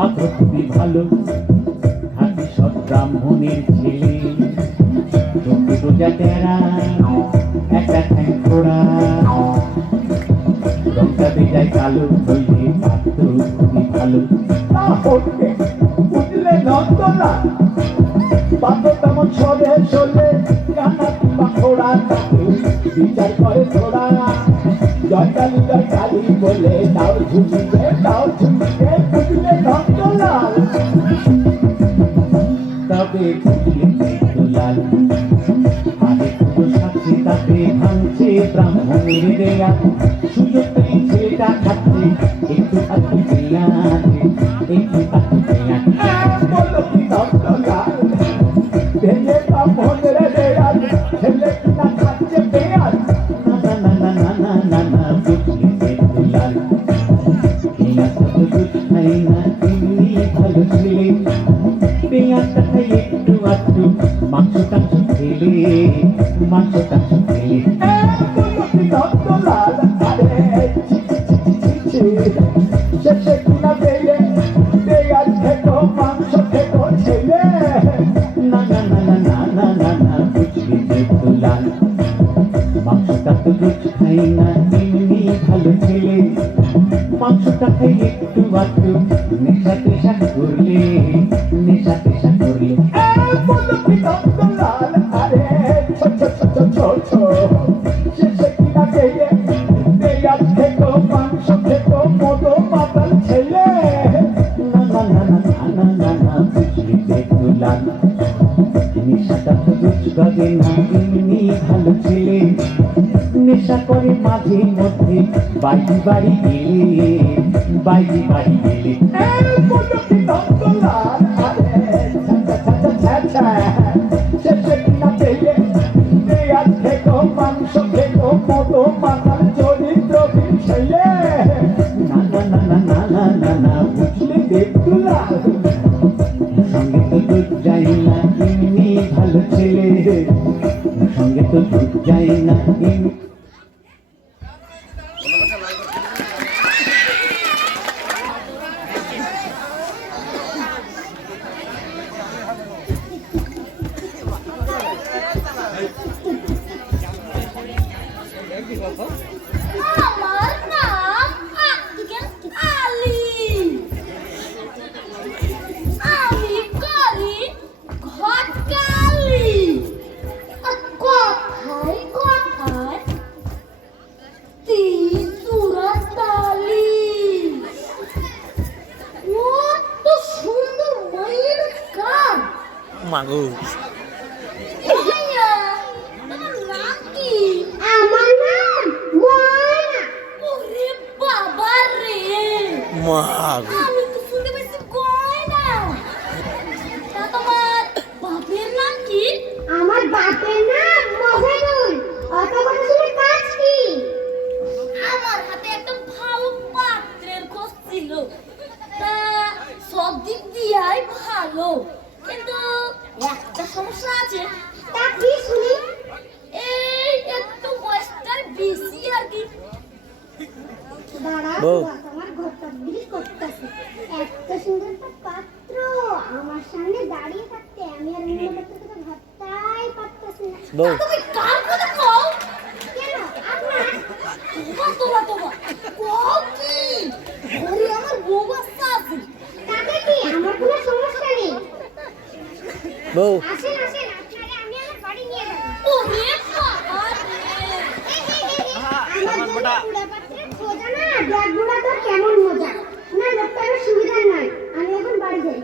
পাত্র খুবই ভালো, খাঁটি সব ব্রাহ্মণের ছেলে, চোখে রোজা তেরা, একটা ঠ্যাং ফোড়া, রংটা বেজায় কালো, হইলে পাত্র খুবই ভালো। না হতে বুঝলে নন্দলা পাত্র তেমন সরে চলে, কানা কিংবা ঘোড়া তাকে বিচার করে থোড়া। জয় কালী বলে দাও ঝুঁকিয়ে বুঝলে নন্দলাল। তবে বুঝলে লাল আগে পুজো সাথে তাতে ভাঙছে ব্রাহ্মণের দেয়া, সুযোগ পেয়ে ছেলেটা খাচ্ছে একটু পাখি পেঁয়াজ, একটু পাখি পেঁয়াজ। বলো কি নন্দলাল ভেঙে ব্রাহ্মণের দেয়াল, ছেলে কিনা খাচ্ছে পেঁয়াজ। না না না না না না না না বুঝলি লাল, পেঁয়াজ তো দুধ খাই না এমনি ভালো ছেলে, পেঁয়াজটা খাই একটু আধটু, মাংস টাংস খেলে, মাংস টাংস খেলে। বলো কি নন্দলাল আরে ছি ছি ছি ছি ছি ছি, শেষে কিনা পেয়ে পেঁয়াজ খেতো মাংস খেতো ছেলে। না না না না না না না না বুঝলি লাল, মাংসটা তো রোজ খাই না এমনি ভালো ছেলে, মাংসটা খাই একটু আধটু, নেশা টেশা করলে, নেশা টেশা করলে। বলো কি নন্দলাল আরে ছো ছো ছো ছো ছো ছো, শেষে কিনা পেয়ে পেঁয়াজ খেতো মাংস খেতো মদো মাতাল ছেলে। না না না না না না না না বুঝলি লাল, নেশাটা তো রোজ করে না এমনি ভালো ছেলে, নেশা করে মাঝে মধ্যে বাড়ি বাড়ি গেলে, বাড়ি বাড়ি গেলে। বলো কি নন্দলাল আরে ছা ছা ছা ছা ছা, শেষে কিনা পেয়ে পেঁয়াজ খেতো মাংস খেতো মদো মাতাল চরিত্রহীন ছেলে। না না না না না না না না বুঝলি দেবদুলাল সঙ্গে তো দুধ যাই না এমনি ভালো ছেলে, সঙ্গে তো দুধ যাই না এমনি। আমার নাম আব্দুল আলী, আমি করি ঘটকালি। আর কথায় কথায় তিন সুরাত তালি, কত সুন্দর মায়ের গান। মাগো ভাইয়া, তোমার নাম কি? আমার নাম ময়না। ওরে বাবা রে, মাগো আমি তো শুনতে পাইছি গয়না। তা তোমার বাপের নাম কি? আমার বাপের নাম মহানুল। অত কথা শুনে কাজ কি? আমার হাতে একটা ভালো পাত্রের খোঁজ ছিল, তা সব দিক দিয়াই ভালো, কিন্তু একটা সমস্যা আছে। তা কি শুনি? এই একটু বয়সটার বেশি আর কি। বউ আমার ঘরটা বিক্রি করতেছে, এত সুন্দর একটা পাত্র আমার সামনে দাঁড়িয়ে থাকতে আমি আর অন্য পাত্রকে ঘরটাই পারতেছি না। বউ তুমি কার কথা কও? কেন আপনার তোমার কও কি? ওরে আমার বউ বাচ্চা আছে। তাতে কি আমার কোনো সমস্যা নেই। বউ আসেন আসেন, আপনারে আমি আমার বাড়ি নিয়ে যাব। ওরে বাবা রে, আমার বুড়া পাত্রের খোঁজা না, দেখ বুড়া তোর কেমন মজা না, লোকটা আমার সুবিধার নয়, আমি এখন বাড়ি যাই।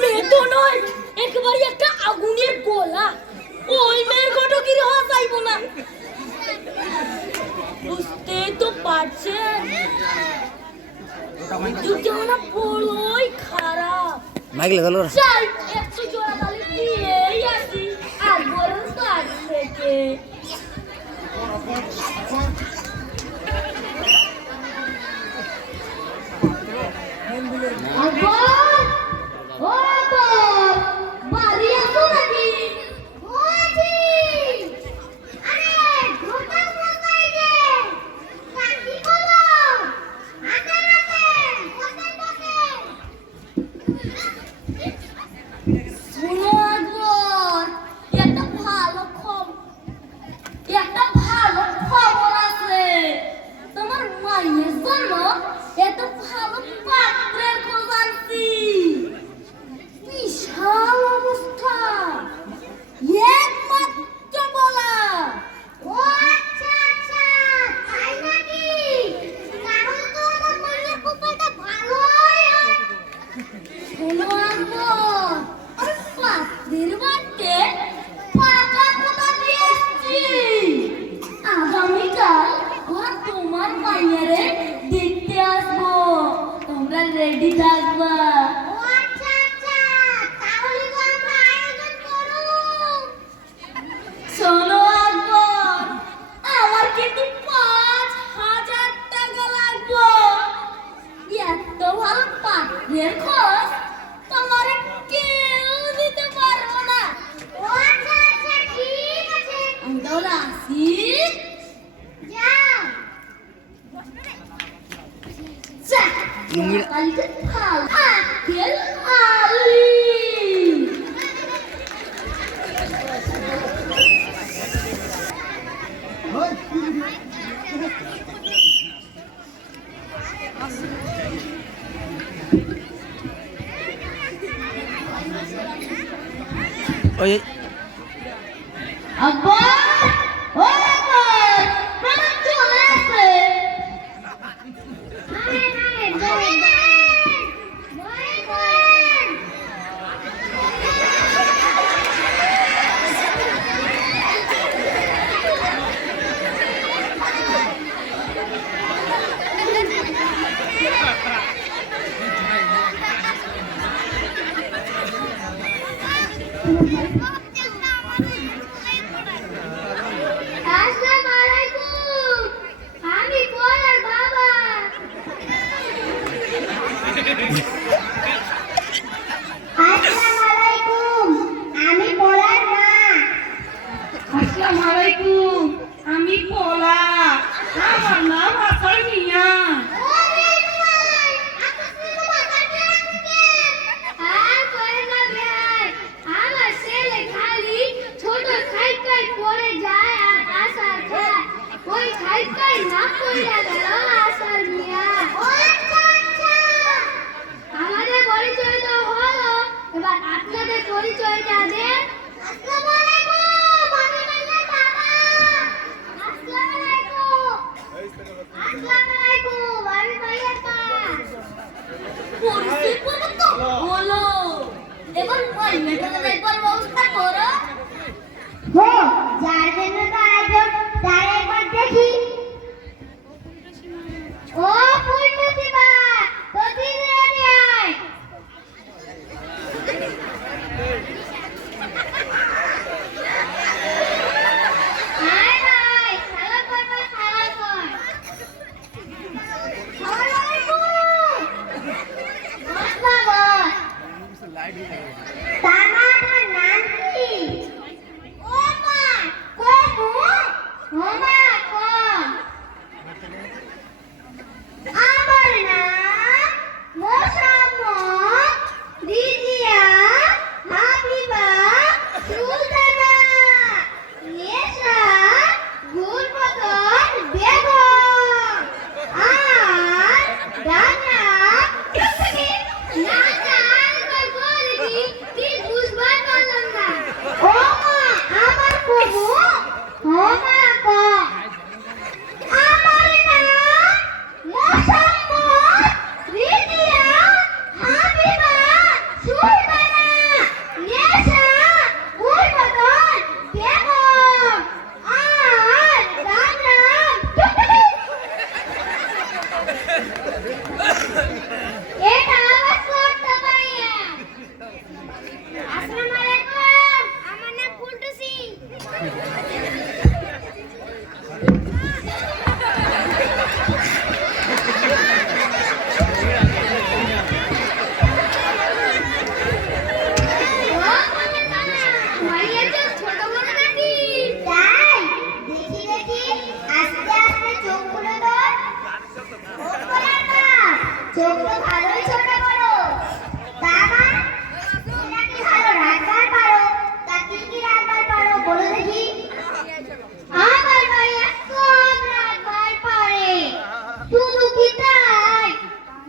মেয়ে তো নয়, একেবারে একটা আগুনের গোলা। ওই মেয়ের ঘটকির হওয়া যাইব না। বুঝতেই তো পারছেন যুগ জামানা বড়ই খারাপ। মাইক লাগালো চাই একটু জোড়া তালি দিয়েই আসি আকবরের কাছ থেকে। আকবর, ও আকবর, বাড়ি আছো নাকি? ওজি আরে ঘটা ঘটা লুঙ্গি- কালকে খাও আকেল আলি ওই আকবর ও আকবর প্রাণ চলে আসছে আসসালামু আলাইকুম আমি কোলার বাবা আসসালামু আলাইকুম আমি কোলার মা আসসালামু আলাইকুম আমি পোলা আমার নাম আসার মিয়া আর করে না ভাই আমার ছেলে খালি ছোট সাইকেল পড়ে যায় আর আসার খায় ওই সাইকেল না পড়ে গেল আসার মিয়া আমাদের পরিচয় তো হলো এবার আপনাদের পরিচয়টা দেন আসসালামু আলাইকুম আমি মাইয়ার বাবা আসসালামু আলাইকুম আসসালামু আলাইকুম আমি মাইয়ার মা পরিচয় করে তো হলো এবার ওই মেয়েটাকে একবার ব্যবস্থা করো হো যার জন্য তো আয়োজন তার একবার দেখি ও ফুলটুসি মা তো দিদি রেডি আয় আয় ভাই সালাম কর ভাই সালাম কর আসসালামু আলাইকুম আসসালাম তামা তোমার নাম কি ও মা কমু ও মা কম আমার নাম মোসাম্মদ রিজিয়া হাবিবা সুলতানা নেশা গুলবদন বেগম আর ডানা টুকটুকি না আর বলছি কি বুঝবার পারলাম না ও মা আমার কবু ও মা কম আমার নাম মোসাম্মদ রিজিয়া হাবিবা সুলতানা নেশা গুলবদন বেগম আর ডানা টুকটুকি এটা আওয়াজ করতে পাইয়া আসসালামু আলাইকুম আমার নাম ফুলটুসি চোখ তো ভালোই ছোট বড় তা নাকি ভালো রাখবার পারো তা কি রাখবার পারো বলো দেখি আমার ভাইয়া সব রাখবার পারে শুধু কি তাই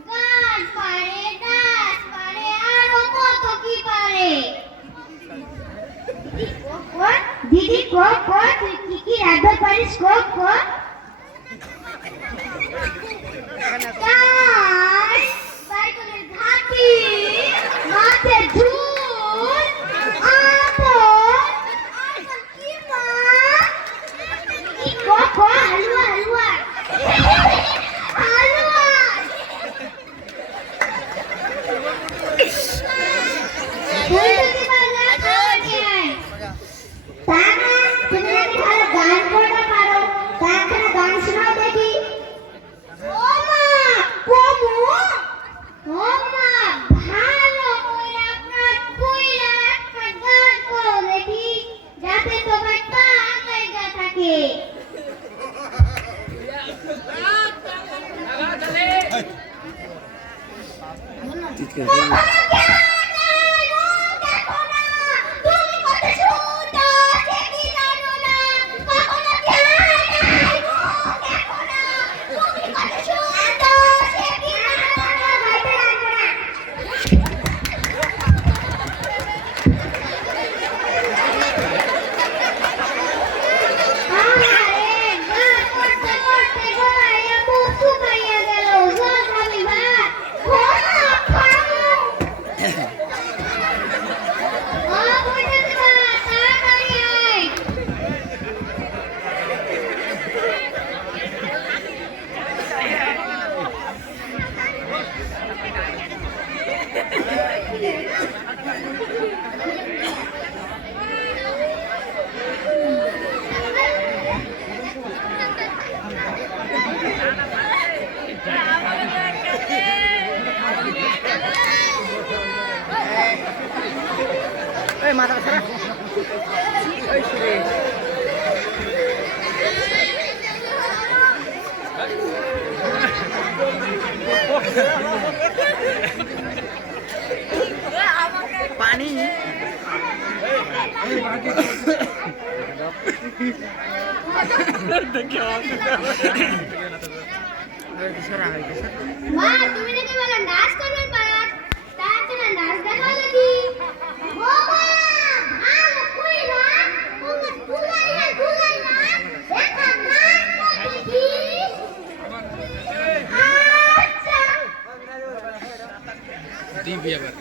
গান পারে নাচ পারে আরো কত কি পারে দিদি তুই কি রাখবার পারিস তাই বাইকের ঘাটি মাঠে ঝুল আপন কি মা কি হালুয়া তুমি নাকি ভালো গান করতে পারো তা একটা গান শোনাও দেখি ও মা কমু ও মা ভালো করে আপনার কইলা একটা গান করো দেখি যাতে তোমার পা জায়গা থাকে তুমি কত সুন্দর সে কি জানো না কখনো যায় নাই গো দেখো না তুমি কত সুন্দর সে কি জানো না গাইতে লাগবে না পানি মা তুমি নাকি বলো নাচ করবে পারাত তার জন্য নাচ দেখাও দেখি বাবা আলো কই না তুমি গুলাই না দেখা নাচ দেখি আচ্ছা দিবি আবার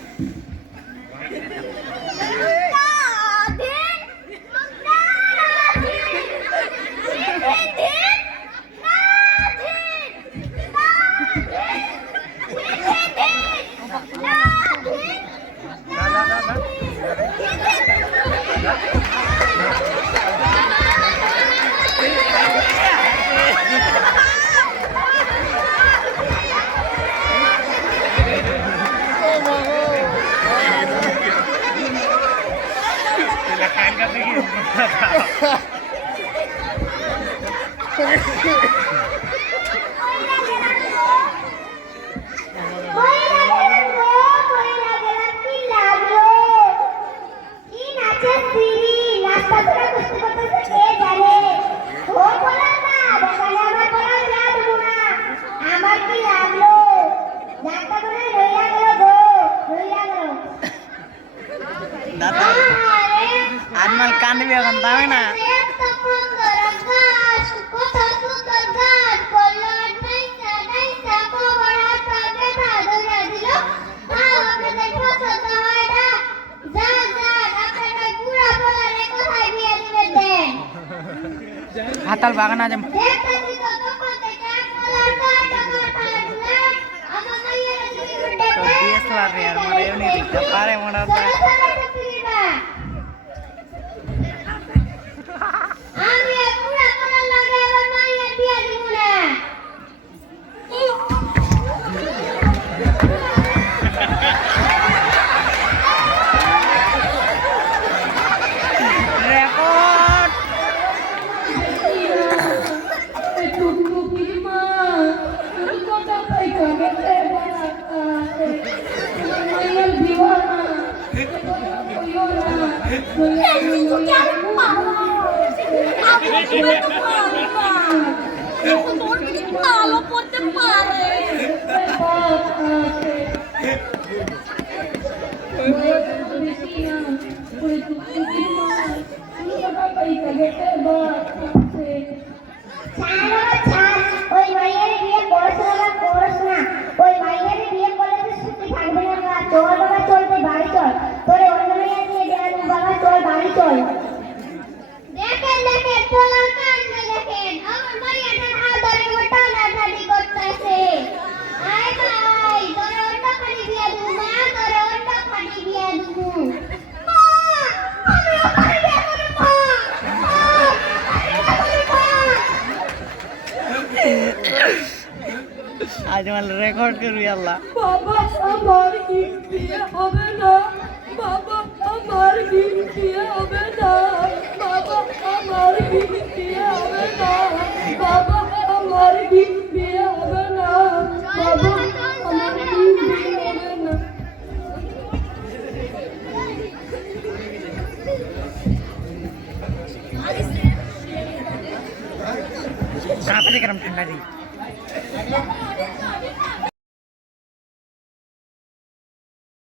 আনমাল কানবি এখন তাই না হাতাল বাগান আছে ডিএসএলআর রে আর মারে এমনি দিতে পারে মনে হয় আমি পুরা করার লাগে আমার মাইয়া বিয়া দিব না রেকর্ড ভালো করতে পারে ওই মাইয়ের বিয়ে পড়াশোনা করস না ওই মাইয়ের বিয়ে করলে তো সুখী থাকবে না তোর বাবা চলতে বাড়ি চল তোরে অন্য মাইয়া দিয়ে দেন বাবা চল বাড়ি চল দেখেন পোলার কাণ্ডে দেখেন আমার মাইয়াটা আদরে গোটা নাটানি করতেছে আয় ভাই তোরে অন্য খালি বিয়ে দেবো মা তোরে অন্য খালি বিয়ে দেবো মা আমি ওখানে বিয়ে করব আজ মাল রেকর্ড করবি আল্লাহ বাবা আমার কি বিয়ে হবে না বাবা আমার কি বিয়ে হবে না বাবা আমার কি বিয়ে হবে না বাবা আমার কি বিয়ে হবে না বাবা আমার কি বিয়ে হবে না বাতাসে কেরম ঠান্ডা রে